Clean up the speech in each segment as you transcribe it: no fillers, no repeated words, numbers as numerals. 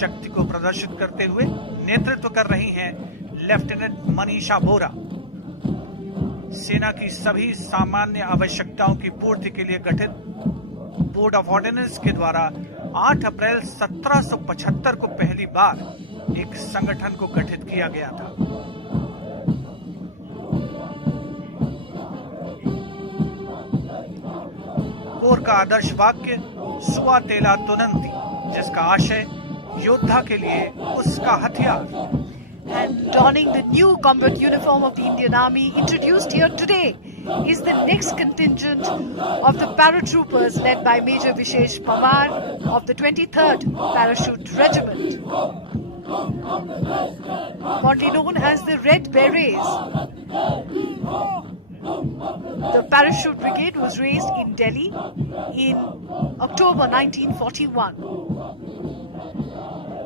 शक्ति को प्रदर्शित करते हुए नेतृत्व कर रही हैं लेफ्टिनेंट मनीषा बोरा। सेना की सभी सामान्य आवश्यकताओं की पूर्ति के लिए गठित बोर्ड ऑफ ऑर्डिनेंस के द्वारा 8 अप्रैल 1775 को पहली बार एक संगठन को गठित किया गया था। कोर का आदर्श वाक्य सुआ तेला तुनंती, जिसका आशय योद्धा के लिए उसका हथियार। And donning the new combat uniform of the Indian Army, introduced here today is the next contingent of the paratroopers led by Major Vishesh Pawar of the 23rd Parachute Regiment. Fondly known as the Red Berets, the Parachute Brigade was raised in Delhi in October 1941.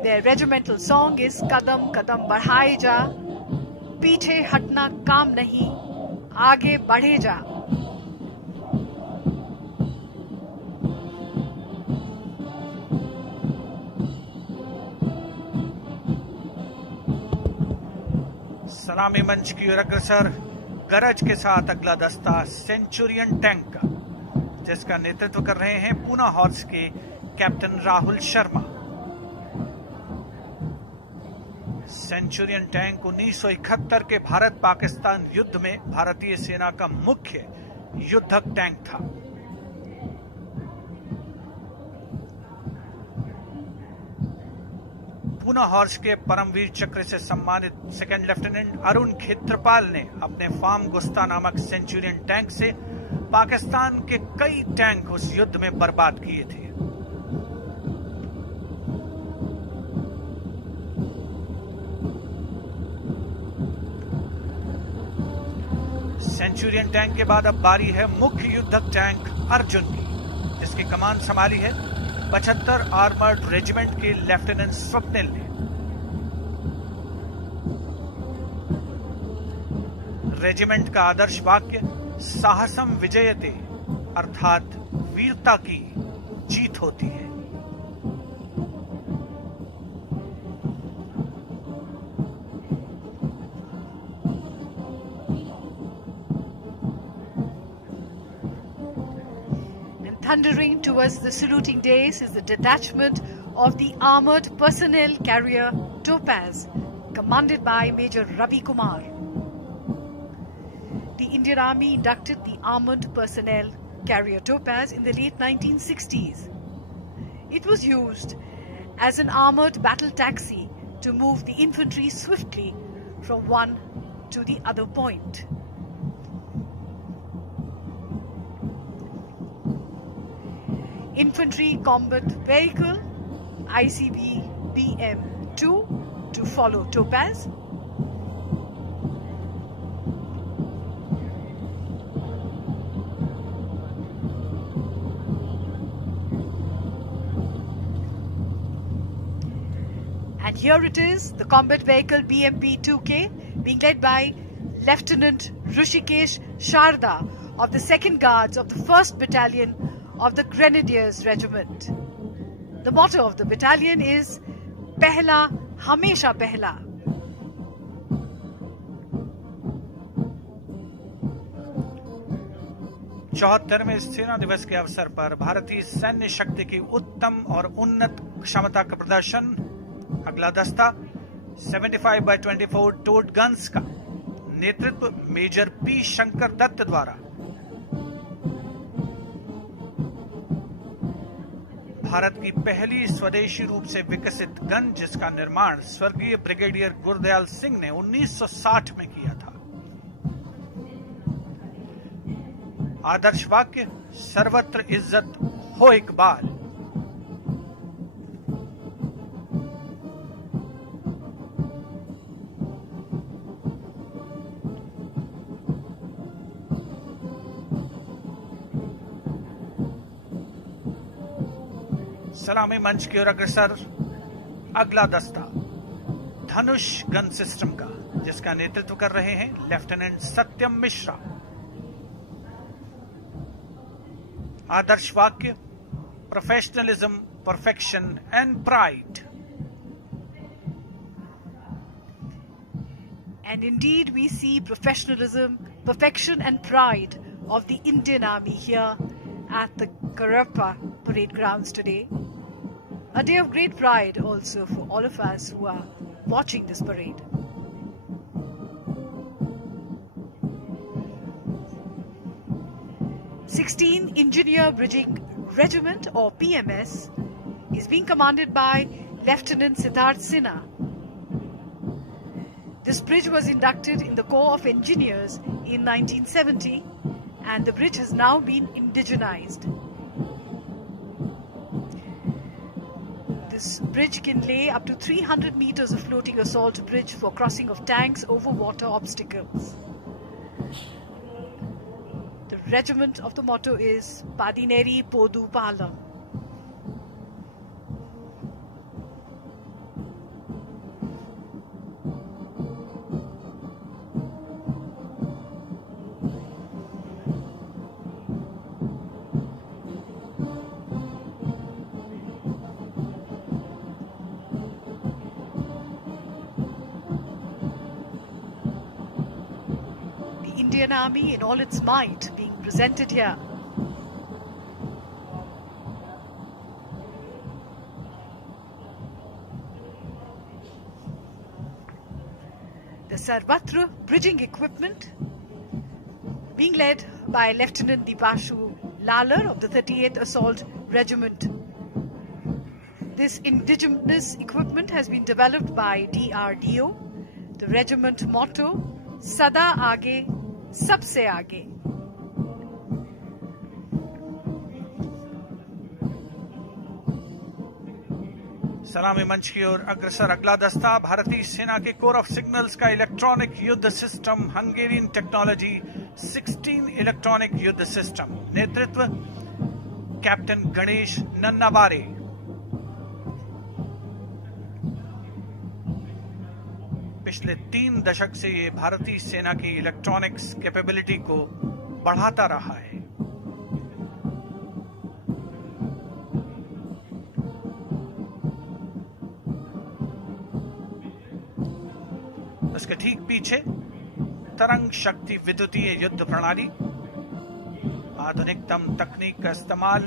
Their regimental song is Kadam Kadam Badhaye Ja, Peeche Hatna Kaam Nahi, Aage Badhe Ja. सलामी मंच की ओर अग्रसर गरज के साथ अगला दस्ता Centurion tank का, जिसका नेतृत्व कर रहे हैं पूना हॉर्स के captain Rahul Sharma. Centurion tank 1971 के भारत पाकिस्तान युद्ध में भारतीय सेना का मुख्य युद्धक टैंक था। पूना हॉर्स के परमवीर चक्र से सम्मानित सेकंड लेफ्टिनेंट अरुण खेत्रपाल ने अपने फार्म गुस्ता नामक सेंचुरियन टैंक से पाकिस्तान के कई टैंक उस युद्ध में बर्बाद किए थे। सेंचुरियन टैंक के बाद अब बारी है मुख्य युद्धक टैंक अर्जुन की, जिसकी कमान संभाली है 75 आर्मर्ड रेजिमेंट के लेफ्टिनेंट स्वप्निल ने। रेजिमेंट का आदर्श वाक्य साहसम विजयते, अर्थात वीरता की जीत होती है। Thundering towards the saluting dais is the detachment of the Armored Personnel Carrier Topaz, commanded by Major Ravi Kumar. The Indian Army inducted the Armored Personnel Carrier Topaz in the late 1960s. It was used as an armored battle taxi to move the infantry swiftly from one to the other point. Infantry Combat Vehicle ICV BM-2 to follow Topaz. And here it is, the combat vehicle BMP-2K, being led by Lieutenant Rishikesh Sharda of the 2nd Guards of the 1st Battalion of the Grenadiers Regiment. The motto of the battalion is Pehla Hamesha Pehla. चौहत्तरवें सेना दिवस के अवसर पर भारतीय सैन्य शक्ति की उत्तम और उन्नत क्षमता का प्रदर्शन अगला दस्ता 75x24 टोड गन्स का नेतृत्व मेजर पी शंकर दत्त द्वारा। भारत की पहली स्वदेशी रूप से विकसित गन, जिसका निर्माण स्वर्गीय ब्रिगेडियर गुरदयाल सिंह ने 1960 में किया था। आदर्श वाक्य सर्वत्र इज्जत हो इकबाल। सलामी मंच की ओर अग्रसर अगला दस्ता धनुष गन सिस्टम का, जिसका नेतृत्व कर रहे हैं लेफ्टिनेंट सत्यम मिश्रा। आदर्श वाक्य professionalism, perfection and pride. And indeed, we see professionalism, perfection, and pride of the Indian Army here at the Karappa parade grounds today. A day of great pride also for all of us who are watching this parade. (16) Engineer Bridging Regiment, or PMS, is being commanded by Lieutenant Siddharth Sinha. This bridge was inducted in the Corps of Engineers in 1970, and the bridge has now been indigenized. This bridge can lay up to 300 meters of floating assault bridge for crossing of tanks over water obstacles. The regiment of the motto is Padineri Podu Palam. Indian Army in all its might being presented here. The Sarvatra bridging equipment being led by Lieutenant Dipashu Lalar of the 38th Assault Regiment. This indigenous equipment has been developed by DRDO. The regiment motto, Sada Aage, Sabse Aage. सलामी मंच की ओर अग्रसर अगला दस्ता भारतीय सेना के core of signals का इलेक्ट्रॉनिक युद्ध सिस्टम हंगेरियन टेक्नोलॉजी 16 इलेक्ट्रॉनिक युद्ध सिस्टम, नेतृत्व कैप्टन गणेश नन्नावारे। पिछले 3 दशक से ये भारतीय सेना की इलेक्ट्रॉनिक्स कैपेबिलिटी को बढ़ाता रहा है। उसके ठीक पीछे तरंग शक्ति विद्युतीय युद्ध प्रणाली, आधुनिकतम तकनीक का इस्तेमाल,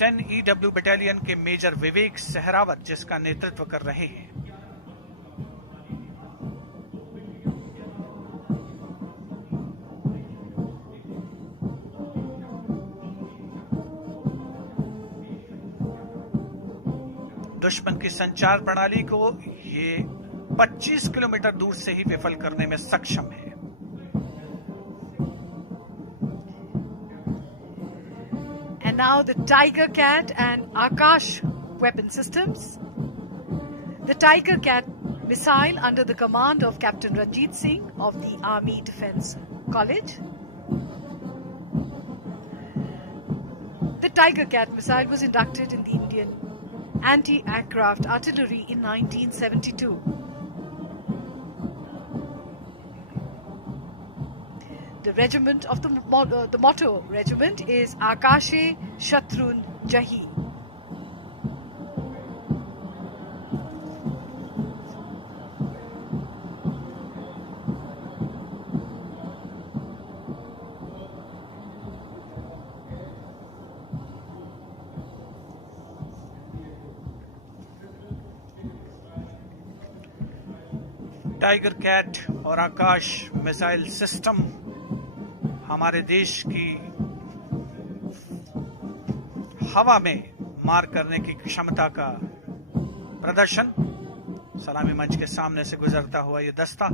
10 EW बटालियन के मेजर विवेक सहरावत जिसका नेतृत्व कर रहे हैं। दुश्मन की संचार प्रणाली को ये 25 किलोमीटर दूर से ही विफल करने में सक्षम है। And now the Tiger Cat and Akash weapon systems. The Tiger Cat missile under the command of Captain Ranjit Singh of the Army Defence College. The Tiger Cat missile was inducted in the Indian Anti-Aircraft Artillery in 1972. The regiment of the motto regiment is Akashe Shatrun Jahi. Tiger cat और Akash missile system हमारे देश की हवा में मार करने की क्षमता का प्रदर्शन। सलामी मंच के सामने से गुजरता हुआ ये दस्ता,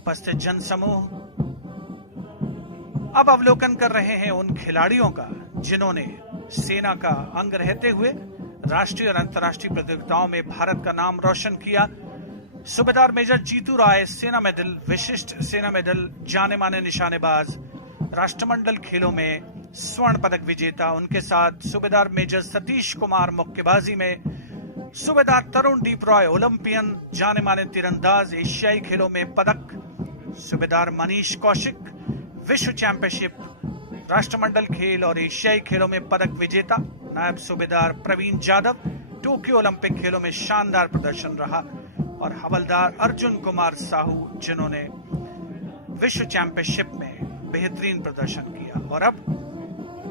उपस्थित जनसमूह अब अवलोकन कर रहे हैं उन खिलाड़ियों का जिन्होंने सेना का अंग रहते हुए राष्ट्रीय और अंतर्राष्ट्रीय प्रतियोगिताओं में भारत का नाम रोशन किया। सूबेदार मेजर जीतू राय सेना मेडल, विशिष्ट सेना मेडल, जाने माने निशानेबाज, राष्ट्रमंडल खेलों में स्वर्ण पदक विजेता। उनके साथ सूबेदार मेजर सतीश कुमार मुक्केबाजी में, सूबेदार तरुण दीप रॉय ओलंपियन, जाने माने तीरंदाज, एशियाई खेलों में पदक, सूबेदार मनीष कौशिक विश्व चैंपियनशिप, राष्ट्रमंडल खेल और एशियाई खेलों में पदक विजेता। नायब सूबेदार प्रवीण जाधव टोक्यो ओलंपिक खेलों में शानदार प्रदर्शन रहा, और हवलदार अर्जुन कुमार साहू जिन्होंने विश्व चैंपियनशिप में बेहतरीन प्रदर्शन किया। और अब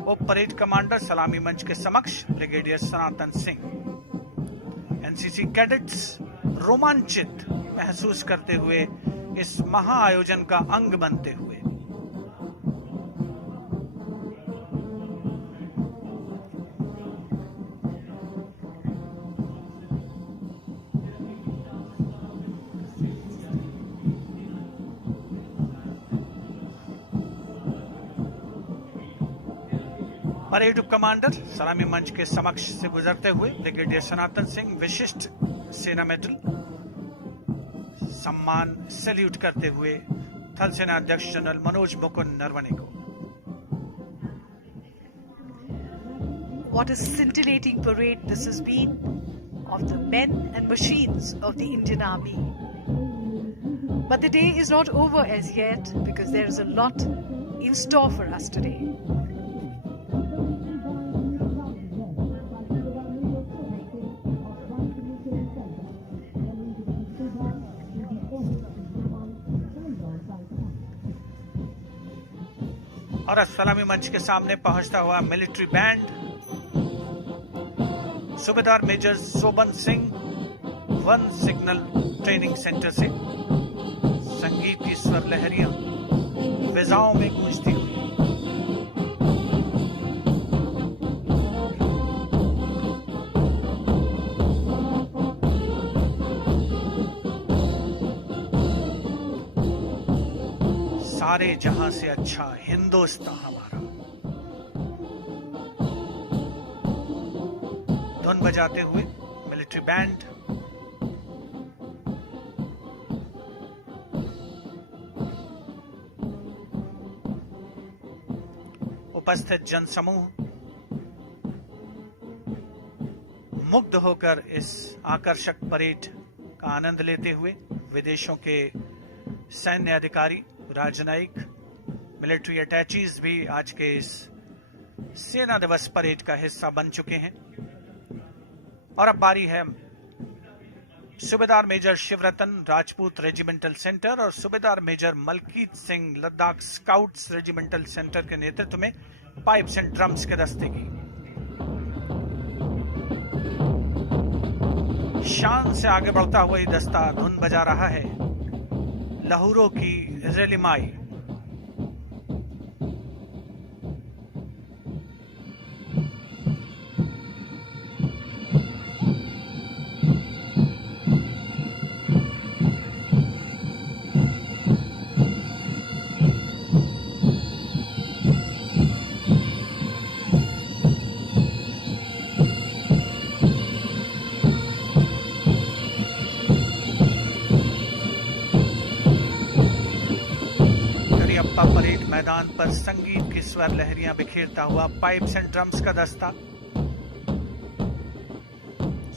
उप परेड कमांडर सलामी मंच के समक्ष ब्रिगेडियर सनातन सिंह। एनसीसी कैडेट्स रोमांचित महसूस करते हुए इस महाआयोजन का अंग बनते हुए परेड उप कमांडर सलामी मंच के समक्ष से गुजरते हुए ब्रिगेडियर सनातन सिंह विशिष्ट सेना मेडल सम्मान सैल्यूट करते हुए थल सेना अध्यक्ष जनरल मनोज मुकुंद नरवणे को। What a scintillating parade this has been of the men and machines of the Indian Army. But the day is not over as yet, because there is a lot in store for us today. और सलामी मंच के सामने पहुंचता हुआ military band सूबेदार major Soban Singh one signal training centre से संगीत की स्वर लहरियां फिजाओं में गूंजती हुई। सारे जहां से अच्छा हिंदुस्तान हमारा, धुन बजाते हुए मिलिट्री बैंड उपस्थित जनसमूह मुग्ध होकर इस आकर्षक परेड का आनंद लेते हुए विदेशों के सैन्य अधिकारी, राजनयिक, मिलिट्री अटैचीज भी आज के इस सेना दिवस परेड का हिस्सा बन चुके हैं। और अब बारी है सूबेदार major Shivratan Rajput regimental centre और सूबेदार major Malkit Singh Ladakh scouts regimental centre के नेतृत्व में पाइप्स एंड ड्रम्स के दस्ते की। शान से आगे बढ़ता हुआ ये दस्ता धुन बजा रहा है लहूरों की रेलिमाई। परेड मैदान पर संगीत की स्वर लहरियां बिखेरता हुआ पाइप्स एंड ड्रम्स का दस्ता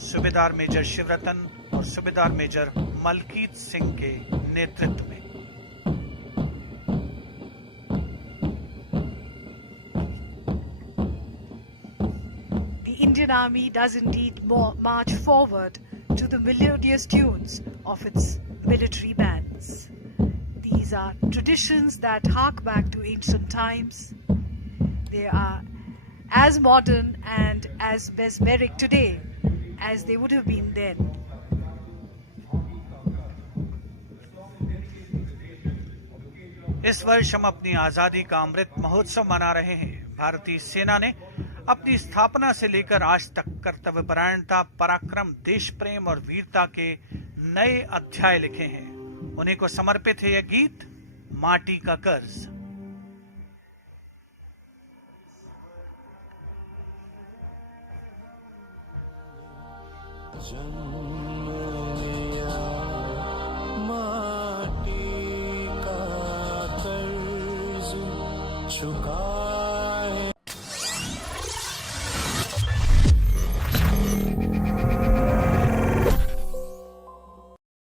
सूबेदार मेजर शिवरतन और सूबेदार मेजर मलकीत सिंह के नेतृत्व में। The Indian Army does indeed march forward to the melodious tunes of its military bands. These are traditions that hark back to ancient times. They are as modern and as mesmeric today as they would have been then. इस वर्ष हम अपनी आजादी का अमृत महोत्सव मना रहे हैं। भारतीय सेना ने अपनी स्थापना से लेकर आज तक कर्तव्यपरायणता, पराक्रम, देश प्रेम और वीरता के नए अध्याय लिखे हैं। उन्हीं को समर्पित है यह गीत, माटी का कर्ज। जन्म लिया माटी का कर्ज चुका